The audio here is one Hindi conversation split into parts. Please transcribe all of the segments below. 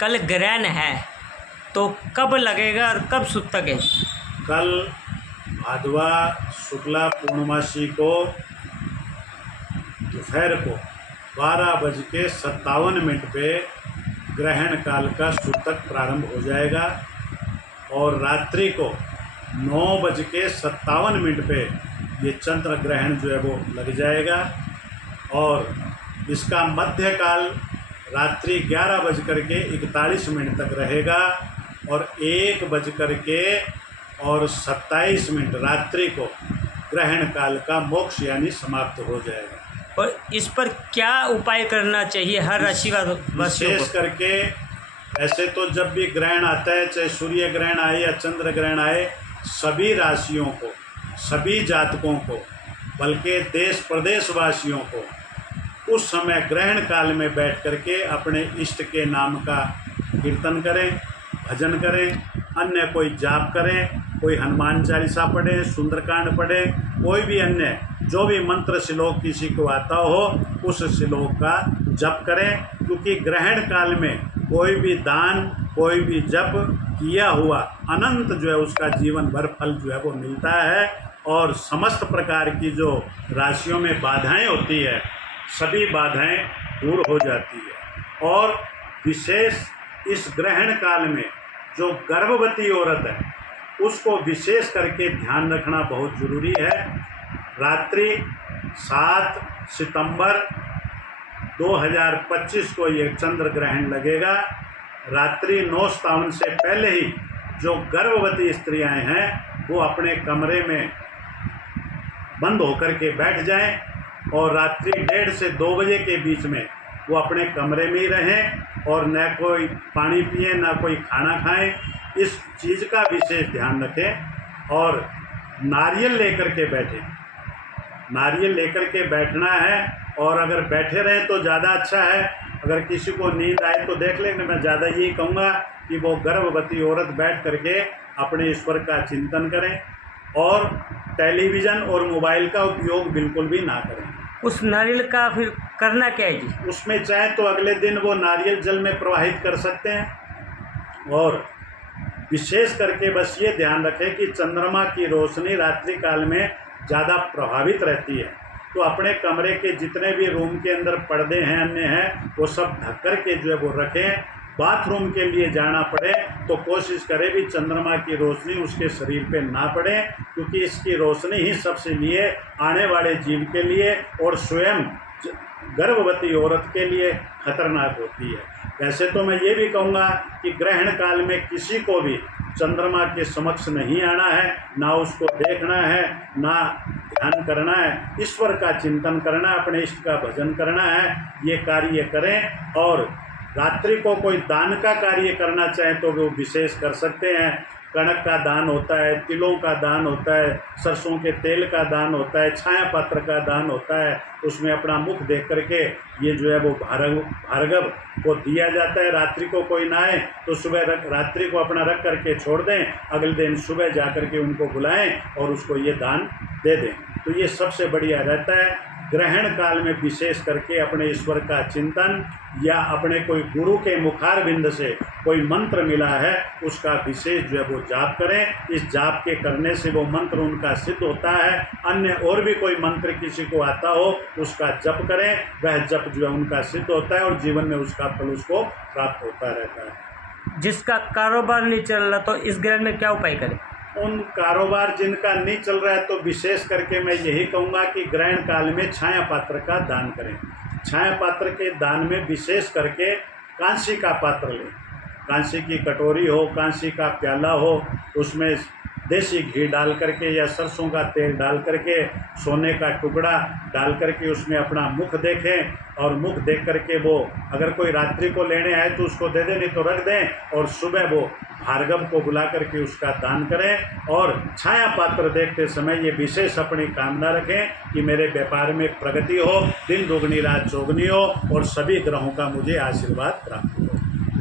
कल ग्रहण है तो कब लगेगा और कब सुद तक है? कल भादवा शुक्ला पूर्णमासी को दोपहर को 12:57 पे ग्रहण काल का सूतक प्रारंभ हो जाएगा और रात्रि को 9:57 पे ये चंद्र ग्रहण जो है वो लग जाएगा और इसका मध्यकाल रात्रि 11:41 तक रहेगा और 1:27 रात्रि को ग्रहण काल का मोक्ष यानी समाप्त हो जाएगा। और इस पर क्या उपाय करना चाहिए हर राशि विशेष करके? ऐसे तो जब भी ग्रहण आता है, चाहे सूर्य ग्रहण आए या चंद्र ग्रहण आए, सभी राशियों को, सभी जातकों को, बल्कि देश प्रदेश वासियों को उस समय ग्रहण काल में बैठ करके अपने इष्ट के नाम का कीर्तन करें, भजन करें, अन्य कोई जाप करें, कोई हनुमान चालीसा पढ़ें, सुंदरकांड पढ़ें, कोई भी अन्य जो भी मंत्र श्लोक किसी को आता हो उस श्लोक का जप करें, क्योंकि ग्रहण काल में कोई भी दान, कोई भी जप किया हुआ अनंत जो है उसका जीवन भर फल जो है वो मिलता है और समस्त प्रकार की जो राशियों में बाधाएं होती है सभी बाधाएं दूर हो जाती है। और विशेष इस ग्रहण काल में जो गर्भवती औरत है उसको विशेष करके ध्यान रखना बहुत ज़रूरी है। रात्रि 7 सितंबर 2025 को ये चंद्र ग्रहण लगेगा। रात्रि 9:57 से पहले ही जो गर्भवती स्त्रियां हैं वो अपने कमरे में बंद होकर के बैठ जाएं और रात्रि 1:30 से 2 बजे के बीच में वो अपने कमरे में ही रहें और न कोई पानी पिए, ना कोई खाना खाएं। इस चीज़ का विशेष ध्यान रखें और नारियल लेकर के बैठें। नारियल लेकर के बैठना है और अगर बैठे रहें तो ज़्यादा अच्छा है। अगर किसी को नींद आए तो देख लें, मैं ज़्यादा यही कहूँगा कि वो गर्भवती औरत बैठ करके अपने ईश्वर का चिंतन करें और टेलीविज़न और मोबाइल का उपयोग बिल्कुल भी ना करें। उस नारियल का फिर करना क्या है जी? उसमें चाहे तो अगले दिन वो नारियल जल में प्रवाहित कर सकते हैं और विशेष करके बस ये ध्यान रखें कि चंद्रमा की रोशनी रात्रि काल में ज़्यादा प्रभावित रहती है, तो अपने कमरे के जितने भी रूम के अंदर पर्दे हैं, अन्य हैं, वो सब ढक कर के जो है वो रखें। बाथरूम के लिए जाना पड़े तो कोशिश करें भी चंद्रमा की रोशनी उसके शरीर पे ना पड़े, क्योंकि इसकी रोशनी ही सबसे लिए आने वाले जीव के लिए और स्वयं गर्भवती औरत के लिए खतरनाक होती है। वैसे तो मैं ये भी कहूँगा कि ग्रहण काल में किसी को भी चंद्रमा के समक्ष नहीं आना है, ना उसको देखना है, ना ध्यान करना है, ईश्वर का चिंतन करना है, अपने इष्ट का भजन करना है। ये कार्य करें और रात्रि को कोई दान का कार्य करना चाहे तो वो विशेष कर सकते हैं। कणक का दान होता है, तिलों का दान होता है, सरसों के तेल का दान होता है, छाया पात्र का दान होता है। उसमें अपना मुख देख करके ये जो है वो भार्गव को दिया जाता है। रात्रि को कोई ना आए तो सुबह रात्रि को अपना रख करके छोड़ दें, अगले दिन सुबह जा करके उनको बुलाएं और उसको ये दान दे दें, तो ये सबसे बढ़िया रहता है। ग्रहण काल में विशेष करके अपने ईश्वर का चिंतन या अपने कोई गुरु के मुखारविंद से कोई मंत्र मिला है उसका विशेष जो है वो जाप करें। इस जाप के करने से वो मंत्र उनका सिद्ध होता है। अन्य और भी कोई मंत्र किसी को आता हो उसका जप करें, वह जप जो है उनका सिद्ध होता है और जीवन में उसका फल उसको प्राप्त होता रहता है। जिसका कारोबार नहीं चल रहा तो इस ग्रहण में क्या उपाय करें? उन कारोबार जिनका नहीं चल रहा है तो विशेष करके मैं यही कहूँगा कि ग्रहण काल में छाया पात्र का दान करें। छाया पात्र के दान में विशेष करके कांसी का पात्र लें, कांसी की कटोरी हो, कांसी का प्याला हो, उसमें देसी घी डाल करके या सरसों का तेल डाल करके सोने का टुकड़ा डाल करके उसमें अपना मुख देखें और मुख देख करके वो अगर कोई रात्रि को लेने आए तो उसको दे दें, नहीं तो रख दें और सुबह वो भार्गव को बुला करके उसका दान करें। और छाया पात्र देखते समय ये विशेष अपनी कामना रखें कि मेरे व्यापार में प्रगति हो, दिन दोगुनी रात चौगुनी हो और सभी ग्रहों का मुझे आशीर्वाद प्राप्त हो।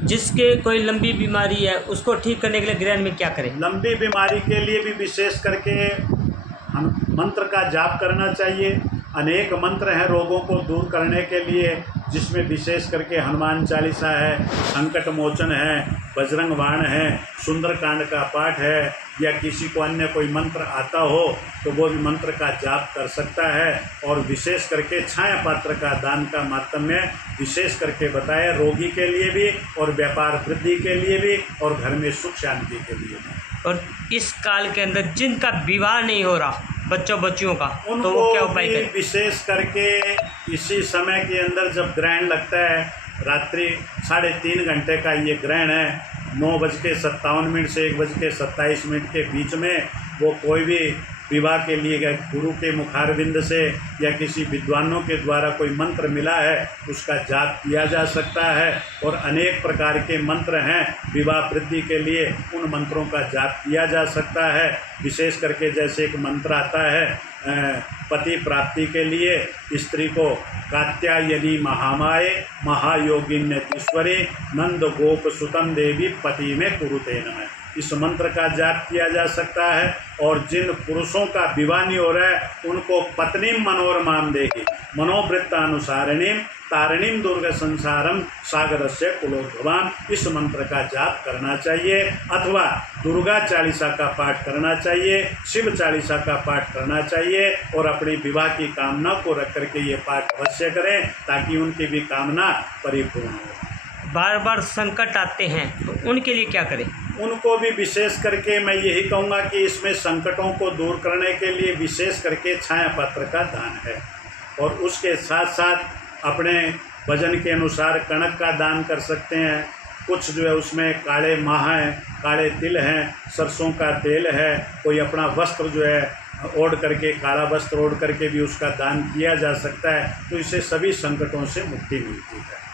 जिसके कोई लंबी बीमारी है उसको ठीक करने के लिए ग्रहण में क्या करें? लंबी बीमारी के लिए भी विशेष करके हम मंत्र का जाप करना चाहिए। अनेक मंत्र हैं रोगों को दूर करने के लिए, जिसमें विशेष करके हनुमान चालीसा है, संकट मोचन है, बजरंग बाण है, सुंदरकांड का पाठ है, या किसी को अन्य कोई मंत्र आता हो तो वो भी मंत्र का जाप कर सकता है। और विशेष करके छाया पात्र का दान का माहात्म्य विशेष करके बताया, रोगी के लिए भी और व्यापार वृद्धि के लिए भी और घर में सुख शांति के लिए भी। और इस काल के अंदर जिनका विवाह नहीं हो रहा, बच्चों का, तो वो क्या उपाय करें? विशेष करके इसी समय के अंदर जब ग्रहण लगता है, रात्रि 3.5 घंटे का ये ग्रहण है, 9:57 से 1:27 के बीच में, वो कोई भी विवाह के लिए गुरु के मुखारविंद से या किसी विद्वानों के द्वारा कोई मंत्र मिला है उसका जाप किया जा सकता है। और अनेक प्रकार के मंत्र हैं विवाह वृद्धि के लिए, उन मंत्रों का जाप किया जा सकता है। विशेष करके जैसे एक मंत्र आता है पति प्राप्ति के लिए, स्त्री को कात्यायनी महामाये महायोगिन्यतीश्वरी नंद गोप सुतम देवी पति में कुरुते नमः, इस मंत्र का जाप किया जा सकता है। और जिन पुरुषों का विवाह नहीं हो रहा है उनको पत्नीम मनोरमाम देगी मनोवृत्तानुसारिणीम तारिणीम दुर्ग संसारम सागरस्य कुलोद्भवाम, इस मंत्र का जाप करना चाहिए। अथवा दुर्गा चालीसा का पाठ करना चाहिए, शिव चालीसा का पाठ करना चाहिए, और अपनी विवाह की कामना को रख करके ये पाठ अवश्य करें ताकि उनकी भी कामना परिपूर्ण हो। बार बार संकट आते हैं तो उनके लिए क्या करें? उनको भी विशेष करके मैं यही कहूँगा कि इसमें संकटों को दूर करने के लिए विशेष करके छाया पत्र का दान है, और उसके साथ साथ अपने वजन के अनुसार कणक का दान कर सकते हैं। कुछ जो है उसमें काले माह हैं, काले तिल हैं, सरसों का तेल है, कोई अपना वस्त्र जो है ओढ़ करके, काला वस्त्र ओढ़ करके भी उसका दान किया जा सकता है। तो इससे सभी संकटों से मुक्ति मिलती है।